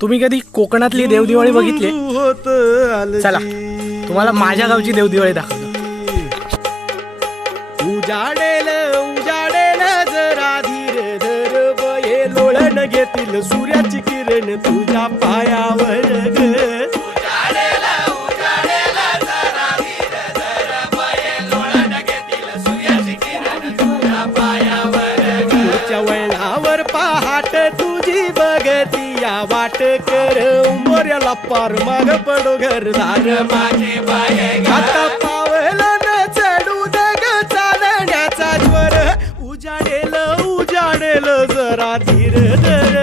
तुम्ही कधी कोकणातली देवदिवाळी बघितली? होत चला तुम्हाला माझ्या गावची देवदिवाळी दाखवतो. उजाडेल उजाडेल जरा धीर धर बये लोळण घेतील सूर्याची किरण तुझ्या पायावर ग. बघती या वाट कर मोर्याला पार माग पडो घरदार. माझे आता पावलं न चढू दे ग चालण्याचा ज्वर. उजाडेल उजाडेल जरा धीर धर.